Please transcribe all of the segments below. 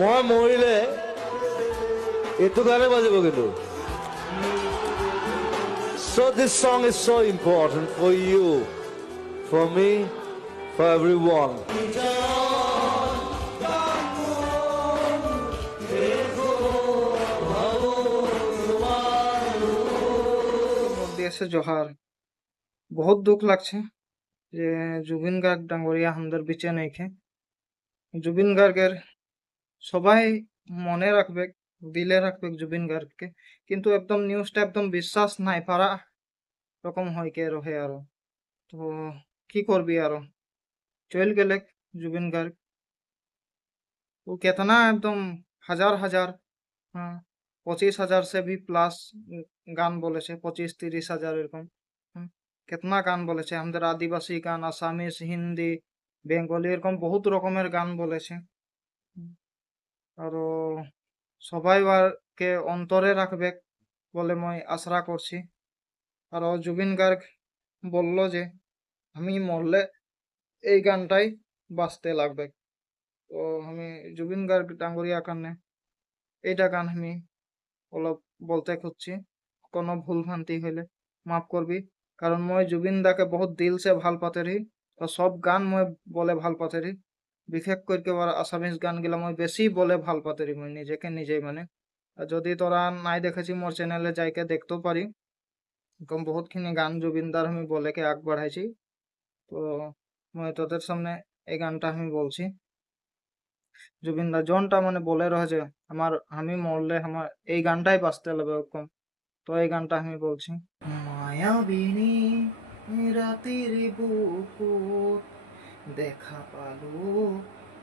মই মৰিলে এইটো গানে বাজিব কিন্তু। So this song is so important for you, for me, for everyone. দেশে জোহার। বহুত দুঃখ লাগছে যে জুবিন গার্গ ডাঙ্গরিয়া আমাদের বিচে নেইখে। জুবিন গার্গের সবাই মনে রাখবে, দিলে রাখবে জুবিন গার্গকে, কিন্তু একদম নিউজটা একদম বিশ্বাস নাই পারা রকম হয়কে রহে আরো। তো কি করবি আরো, চল গেলে জুবিন গার্গ। वो कितना एकदम हजार हजार, हाँ, 25,000 से भी प्लस গান বলেছে, 25-30,000 এরকম। কিতনা গান বলেছে, আমাদের আদিবাসী গান, আসামিস, হিন্দি, বেঙ্গলি, এরকম বহুত রকমের গান বলেছে। আরো সবাই কে অন্তরে রাখবে বলে মই আশা করছি। আরো জুবিন গার্গ বলল যে আমি মরলে এই গানটাই বাজতে লাগবে। তো আমি জুবিন গার্গ ডাঙ্গরিয়া কারণে এইটা গান আমি অলপ বলতে খুঁজছি। কোনো ভুল ভ্রান্তি হইলে মাফ করবি, কারণ মই জুবিন দাকে বহুত দিল সে ভাল পাতে রহি। তো সব গান মই বলে ভাল পাতে রহি, বিশেষ করে আসামিজ গান গিলা মই বেশি বলে ভাল পাতে রহি মই নিজেকে নিজেই। মানে আর যদি তোরা নাই দেখেছি মোর চ্যানেলে যাইকে দেখতেও পারি, এরকম বহুতখিনি গান জুবিন দার আমি বলেকে আগ বাড়াইছি। তো মই তোদের সামনে এই গানটা আমি বলছি। জুবিন দা জনটা মানে বলে রয়েছে আমার আমি মরলে আমার এই গানটাই বাজতে লাগবে ওরকম। তো এই গানটা আমি বলছি। মায়াবিনী রাতের বুকুত দেখা পালো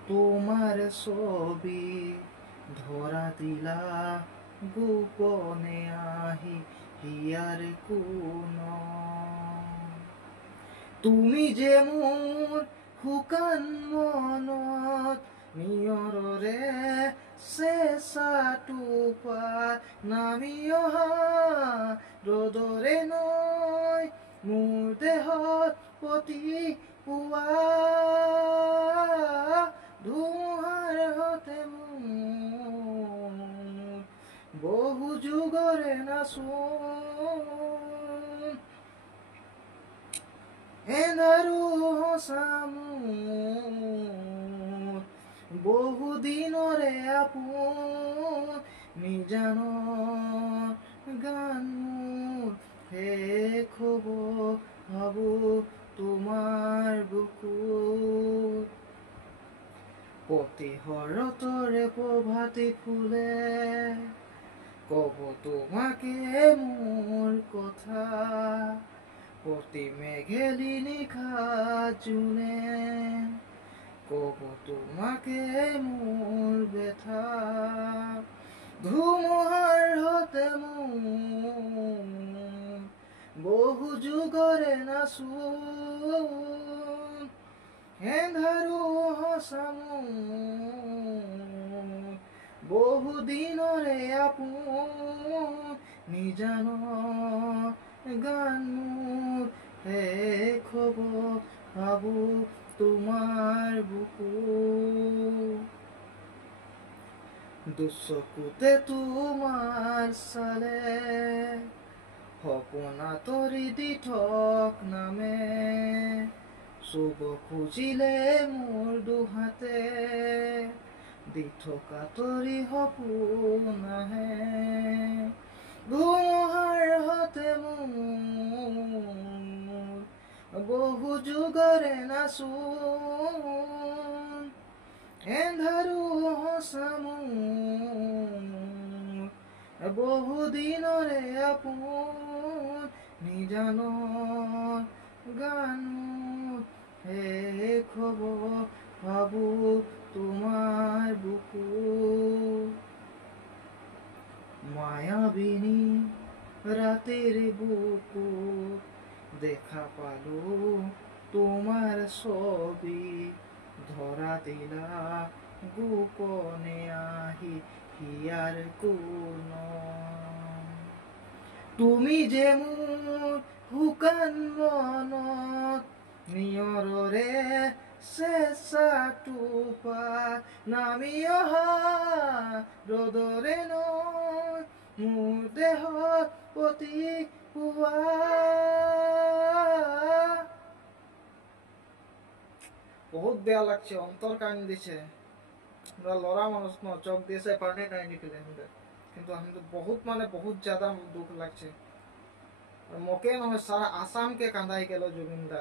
তোমার ছবি, ধরা দিলা গোপনে আহি হিয়ার কোন। তুমি যে মোর শুকান মনত নিয়ৰৰে চেঁচা টোপাত নামি অহা ৰ'দৰে নৈ মোৰ দেহত পতি পোৱা ধুমুহাৰ হতে মোৰ বহু যুগৰে নাচোন এন্ধাৰো হসামোৰ বহু দিনৰে আপোন নিজানৰ গান মোৰ শেষ হ'ব ভাবো তোমাৰ বুকুত। প্ৰতি শৰতৰে প্ৰভাতী ফুলে কব তোমাকে মোৰ কথা, প্ৰতি মেঘেলি নিশা জুনে কব তোমাকে মোৰ ব্যথা। ধুমুহাৰ হতে মোৰ বহু যুগৰে নাচোন এন্ধাৰো হসা মোৰ বহু দিনৰে আপোন নিজানৰ গান মোৰ শেষ হ'ব ভাবো তোমাৰ বুকুত। দুচকুতে তোমাৰ চালে সপোন আঁতৰি দি থক নামে, চুব খুজিলে মোৰ দুহাতে দি থকা তৰি সপোন আহে। ধুমুহাৰ হতে মোৰ বহু যুগৰে নাচোন এন্ধাৰো হসা মোৰ বহু দিনৰে আপোন নিজানৰ গান মোৰ শেষ হ'ব ভাবো তোমাৰ বুকুত। মায়াবিনী ৰাতেৰ বুকুত দেখা পালো তোমাৰ ছবি, ধৰা দিলা গোপনে আহি হিয়াৰ কোন। তুমি যে মোৰ শুকান মনত নিয়ৰৰে চেষ্টাটোপা নামি অহা ৰ'দৰে নৈ মোৰ দেহত প্ৰতি পুৱা। বহুত বেয়া লাগছে, অন্তর কান দিছে। আমরা লড়া মানুষ ন, চোখ দিয়েছে পানি নাই নিকলে আমাদের, কিন্তু আমি তো বহুত মানে বহুত ज़्यादा দুঃখ লাগছে। আর মোকে নহয় সারা আসামকে কাঁদাই গেল জুবিনদা।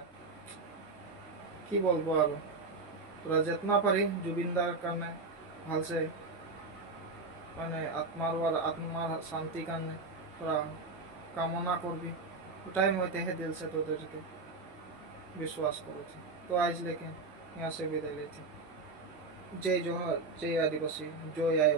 কি বলবো আর, তোরা যেতনা পারি জুবিনদার কারণে ভালসে মানে আত্মার শান্তি কারণে তোরা কামনা করবি, ওটাই মই তেহে দিল से তোদেরকে विश्वास করেছি। तो आज लेकिन यहाँ से विदाई लेती। जय जोहर, जय आदिवासी, जय आय